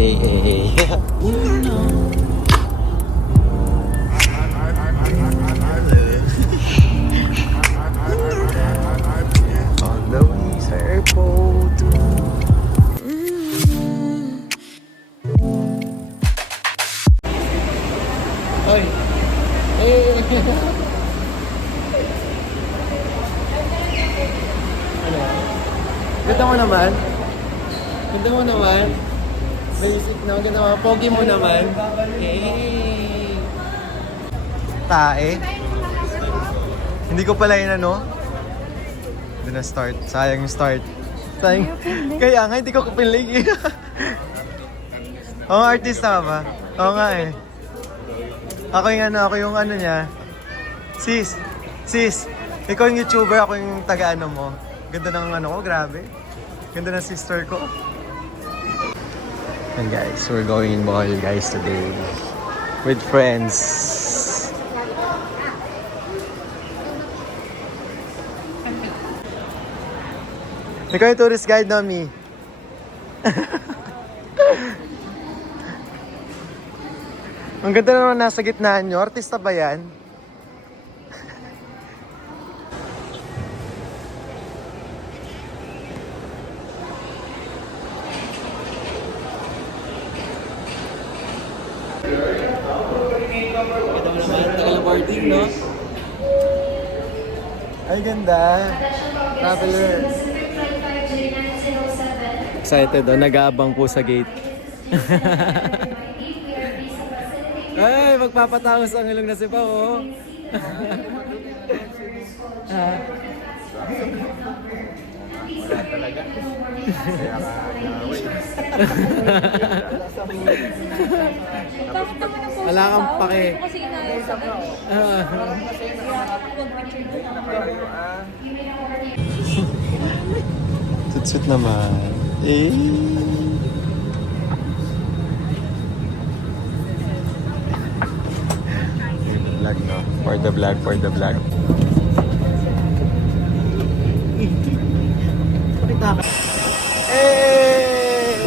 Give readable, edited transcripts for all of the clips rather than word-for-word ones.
Hey, hey, hey. On the way sa airport. Hoy. Ano? Ganda mo naman. Ganda mo naman. Basic na, ganda mo. Pogi mo naman. Hey. Tae. Hindi ko pala yun ano. Hindi na start. Sayang yung start. Sayang. Kaya nga, hindi ko kapilig. Oo, artista ka ba? Oo nga eh. Ako yung ano niya. Sis, ikaw yung YouTuber, ako yung taga-ano mo. Ganda ng ano ko, grabe. Ganda ng sister ko. And guys, we're going in Bohol guys today. With friends. Ikaw yung tourist guide, Nomi. Ang ganda naman nasa gitnaan nyo. Artista ba yan? Ganda mo naman. Tagal-boarding, no? Ay, ganda. Traveler. Excited, oh. Nag-aabang po sa gate. Ay, magpapatawos ang ilong na si Pao, oh. Wala talaga. Kaya ka wait. Wala kang pake. Kasi inayos ako. Sweet naman. Eh. Vlog, no? For the vlog. Eh!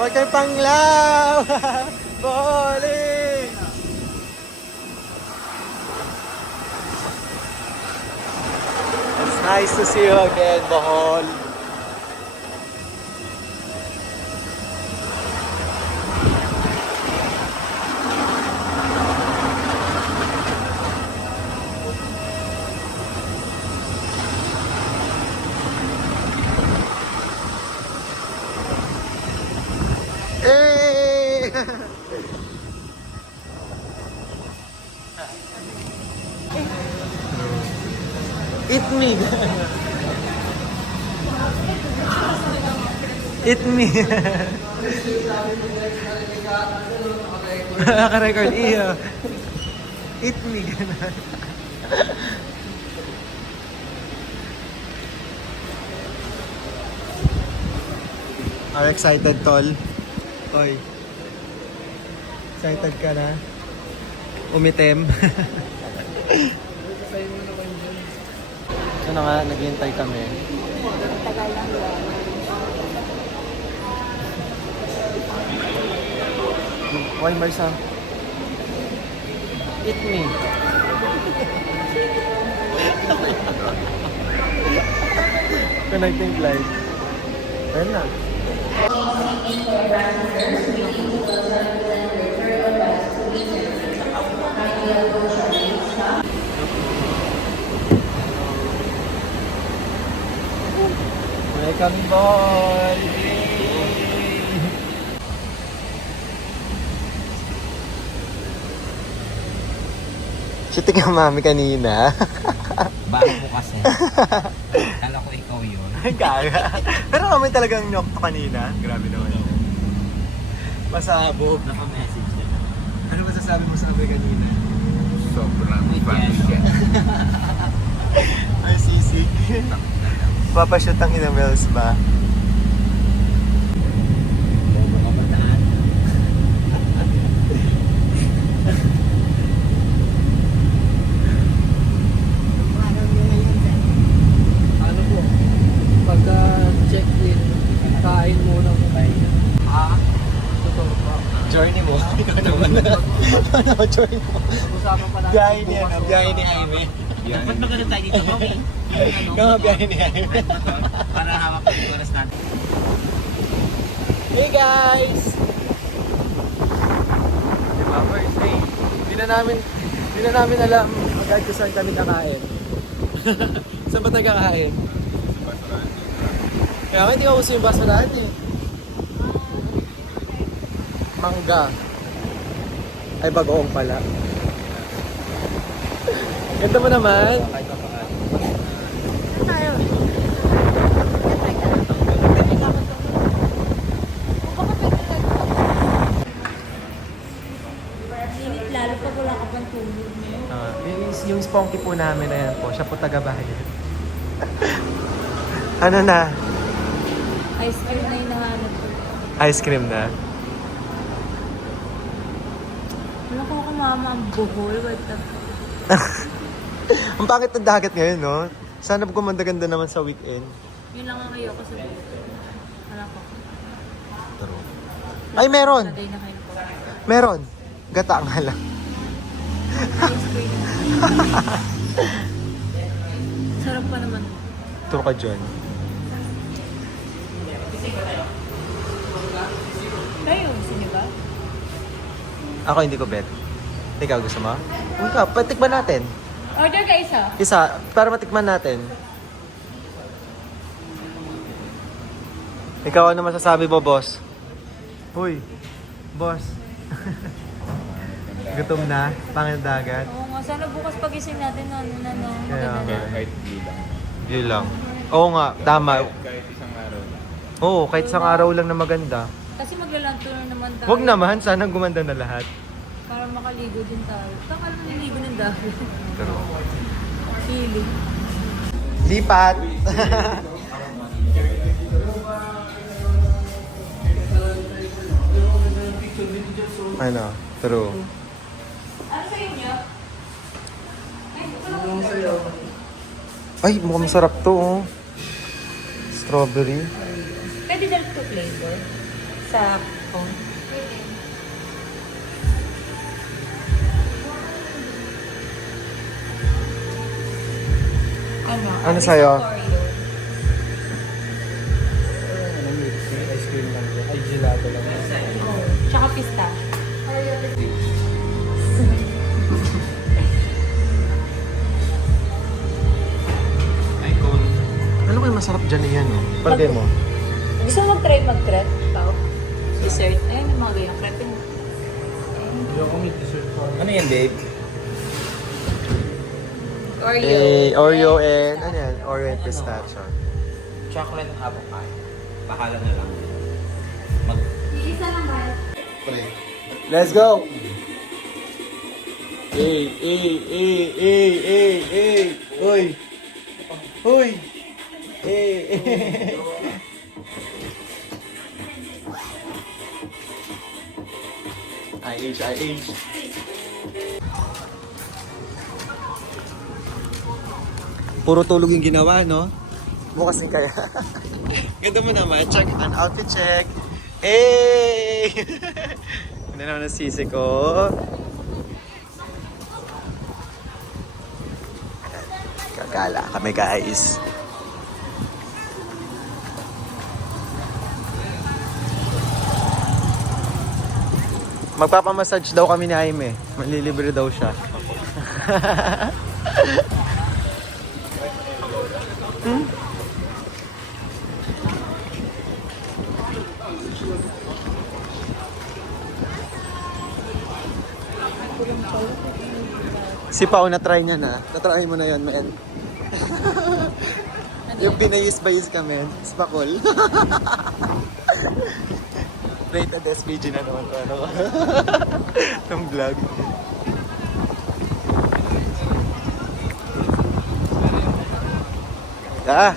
Okay, panglaw! Bowling! It's nice to see you again, Bohol. Hey! Eat me! Eat me! Naka-record, iyo. Eat me! Are you excited, Tol? Oy. Excited ka na? Umitim? So na nga, naghihintay kami. Tagal lang yun. One more song. Eat me. Connecting flight. Ayun na. Welcome, boy! Shooting ka mami kanina. Bago ko kasi. Kala ko ikaw yun. Gaga. Pero kami talagang nyok to kanina. Grabe naman yun. Masabog. Naka-message na. Ano masasabi mo sa amin kanina? Sobrang fun siya. Ay, sisig. Papashoot ang inamels ba? Ano po, pagka check-in, kain muna po tayo. Ano, join mo. Usapan pa natin. Biyahe ni ano, biyahe ni Jaime. Ba't maganda tayo dito, Mami? Kaya biyahe ni Jaime. Para hawak pa yung oras natin. Hey guys! Diba, first day. Di na namin alam agad kung saan kami nakain. Saan ba nagkakain? Kaya nga hindi ka uso yung basurahan eh. Mangga. Ay, bagoong pala. Ganda mo naman. Tayo. Init lalo pag wala ka pang tulog mo. Yung sponky po namin na yan po, siya po taga-bayan. Ano na? Ice cream na hinahanap ko. Ice cream na. Wala ko mama ang buhol. What the Ang pangit ng dagat ngayon, no? Sana gumanda-ganda naman sa weekend. Yun lang ang ayoko sa buhol. Wala ko. Ay, meron! Lagay na kayo po. Meron! Gata nga lang. Ice cream. Sarap pa naman. Turo ka dyan. Kayo, gusto niyo ba? Ako hindi ko bet. Ikaw gusto mo? Ikaw, patikman natin. Order ka isa. Isa, para matikman natin. Ikaw ano masasabi mo, boss? Uy, boss. Gutom na, pangit dagat. Oo nga, sana bukas pagising natin no. Kaya Maganda nga. na. Kahit di lang. Yun lang. Oo nga, tama. Kahit isang araw lang. Oo, kahit isang araw lang na maganda. Kasi maglalanto na naman tayo. Huwag naman, sana gumanda na lahat. Para makaligo din tayo. Saka naliligo ng dahil. Pero, Feeling. lipat! Ano? True. Ano sa inyo? Ay, mukhang masarap to, oh. Strawberry. Pwede dal to flavor sa phone. Ano sa'yo? Oreo. Ice cream lang. Ay, gelato lang. Tsaka pistache. Icon. Ano ba yung masarap dyan yan, oh? Palagay mo. Gusto mo mag-try mag-crepe? Pao? Dessert? Ayun, yung mga gayong crepe. Hindi ako may dessert for Ano yan, babe? Oreo. Oreo and, ano yan? Oreo and pistachio. Chocolate and avocado. Bahala na lang. Isa lang ba? Let's go! Hey! Uy! Uy! IH. Puro tulog yung ginawa, no? Bukas din kaya. Ganda mo naman. Check. An outfit check. Hey! Ganda naman ang sisi ko. Gagala kami, guys. Magpapamassage daw kami ni Jaime. Malilibre daw siya. Si Pao na-try niya na. Na-try mo na yun, men. Yung pinayis-bayis ka, men. Spakol. Rated SPG na naman to. Ano? Itong vlog. Ah!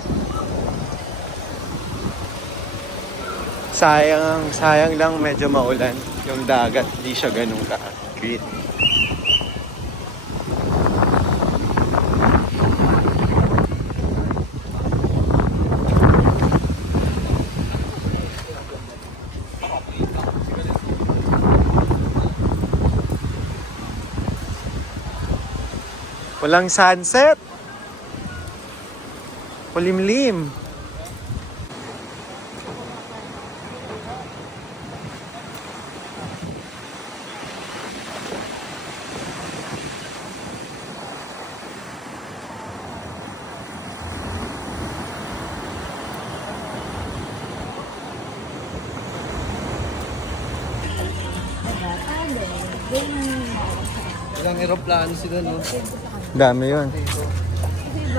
Sayang lang medyo maulan. Yung dagat, di siya ganun ka-great. Walang sunset. Kulimlim. Ilang aeroplano sila, no? Dami yun.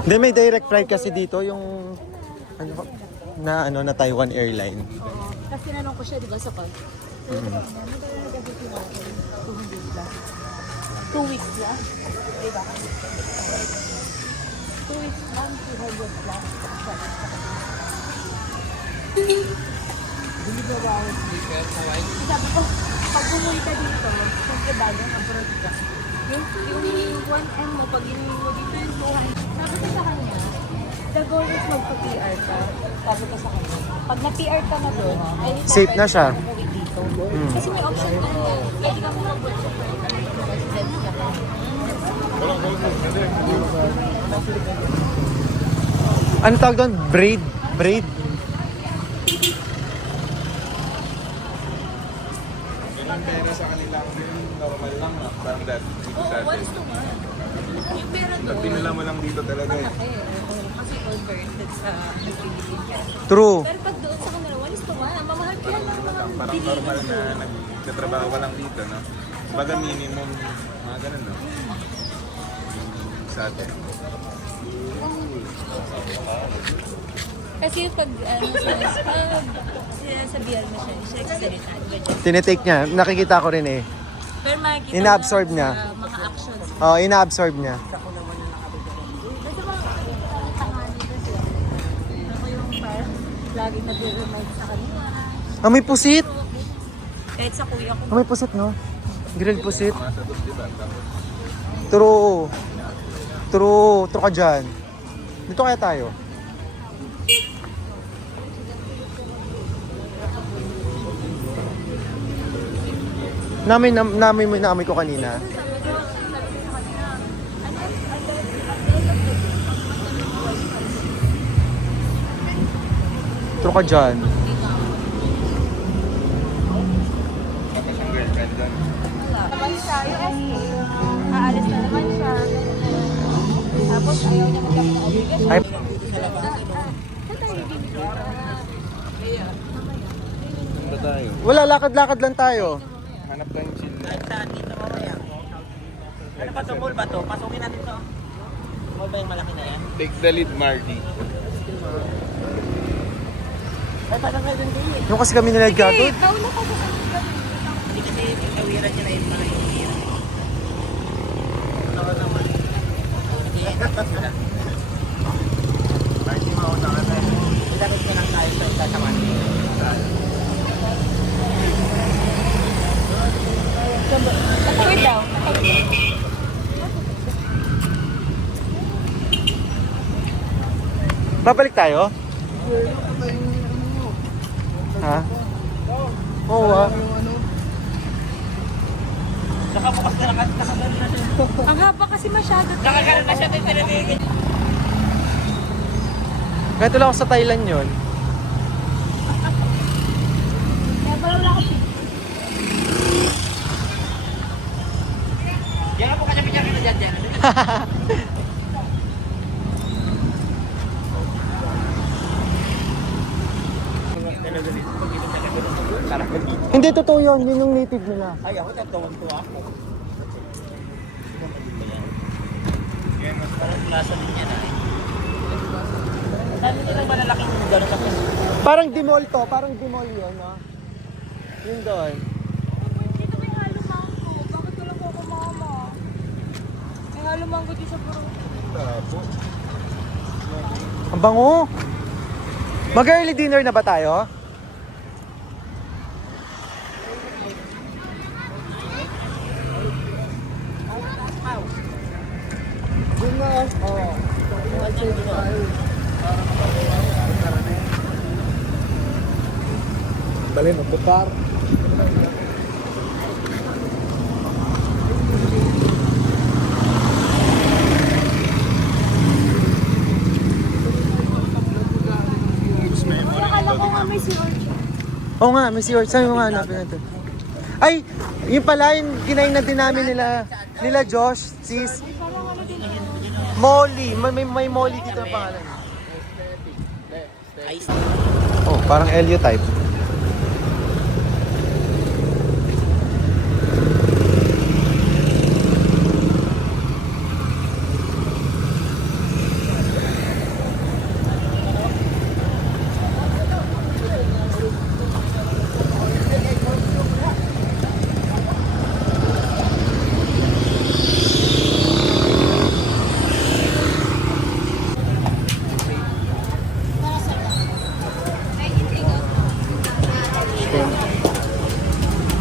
Hindi, may direct flight kasi dito yung na Taiwan Airline. Oo. Kasi tinanong ko siya, di ba, sa call? Mm-hmm. 2 weeks lang. Diba? 2 weeks lang, 200 lang. Hindi ba ba ako sleeper na white? Sabi ko, pag bumuwi ka dito, siyempre bagong abroad ka. Yung 1M mo, pag inuwi mo dito yung 200. Sabi ko sa kanya, the goal is magpa-PR ka. Sabi ko sa kanya, pag na-PR ka na doon, ay Safe na siya. umuwi dito. Kasi may option ka na. Pwede ka muna work sa residence ka pa. Ano tawag doon? Braid? Braid? Ang pera sa kanila normal lang na parang dati dito sa atin. Once to one. Yung pera Pag doon, dinala mo lang dito talaga eh. malaki. Kasi converted sa Philippines. True. Pero pag doon sa kanila, once to one, mamahal kaya lang mga Parang normal na nagtatrabaho ka lang dito, no? Baga minimum, mga ganun, no? Yung sa atin. Kasi pag sinasabihan mo siya, siya excited. Tinitake niya. Nakikita ko rin eh. Pero makikita Ina-absorb mo niya. sa mga actions. Oh, ina-absorb niya. Basta mga tanganin kasi. Ako yung parang laging nag-remind sa kanila. Ah, may pusit. Kahit sa kuya ko. Ah, may pusit, no? Grilled pusit. Mga sagot, di ba? Tapos, True. True. True ka dyan. Dito kaya tayo. Namin ko kanina. True ka dyan. tapos ang girlfriend doon. Naman siya, USK. Aalis na naman siya. Tapos ayaw niya magkakaroon ng obligasyon. Ay, Punta tayo. wala, lakad-lakad lang tayo. Hanap tayong chill. Saan dito mamaya? Ano ba ito? Mall ba ito? Pasukin natin ito. Mall ba yung malaki na yan? Take the lead, Marty. Ay, parang meron din eh. Yung kasi kami nilagado. Nauna pa sa kanila. Hindi kasi kawiran niya na yung mga hihirap. Ano naman? Marty, mauna ka na. Ilapit ko lang tayo sa isa sa mani. Wait daw. Babalik tayo? Ha? Oo ah. Nakabukas na nakagano na siya. Ang haba kasi masyado. Nakagano na siya din tinatigil. Kahit wala ako sa Thailand yun. Kaya pala wala ako. Yan po kanya-kanya ka na dyan. Hindi, totoo yun. Yun yung native nila. Ay, ako tatawag-tuwa ako. Parang lasa din yan ah. Dami nilang malalaking gano'n sa piso. Parang dimol to. Parang dimol yun, no? Yun doon. Dito may halo mango. Bakit wala po ako mama? May halo mango dito sa buro. Ang bango. Mag-early dinner na ba tayo? Bali, magpapar. Oo nga, may seahorse. Sabi mo nga, hanapin natin. Ay, yun pala, yung kinain natin namin nila Josh, sis. Molly. May Molly dito ang pangalan. Oh, parang Elio type.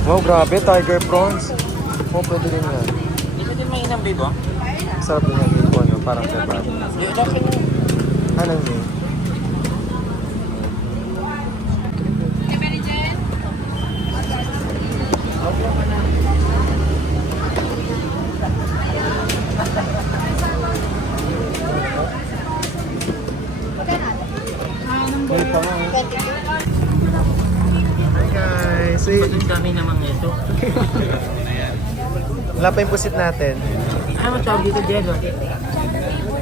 Wow, grabe, tiger prawns. Oh, pwede rin yan. Ito din may inang babe, oh. Sarap din yung po nyo, parang kebab. Ano yun? Hi guys! Ang dami namang ito. Wala pa yung pusit natin. Ano tawag dito, Jello?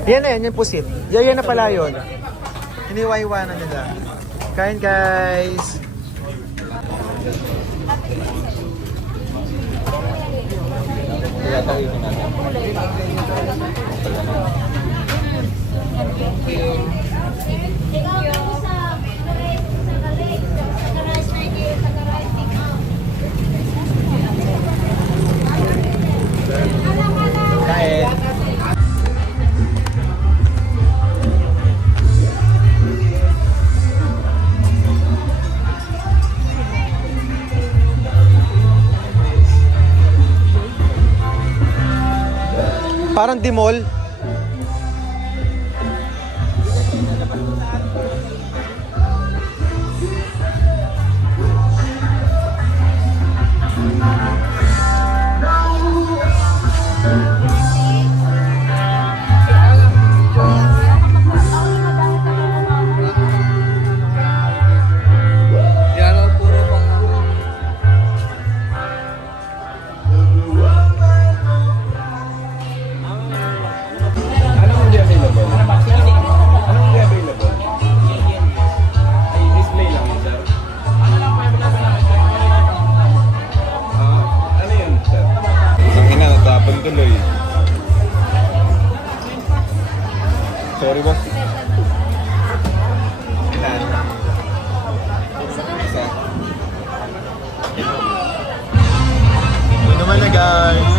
Yan na yan, yung pusit. Yan na pala yun. Hiniwa-iwanan nila. Kain guys! Kain! Parang dimol. Anong hindi available? Anong hindi available? Ay, display lang yun, sir. Ano yun, sir? Ang ina, natapon tuloy. Sorry, boss. Ilan? Isa. Yun naman na guys.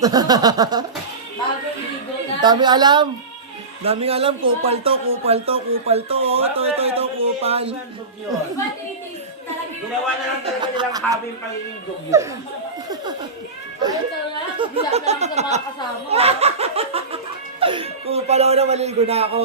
Bagong ligo na. Dami alam. Daming alam, kupal to. Oh, ito, kupal. Diba tinitis talaga yung... Ginawa na lang talaga nilang hobby yung pangilindog yun. Ay, talaga. Bila na lang sa mga kasama. Kupal ako na, maligo na ako.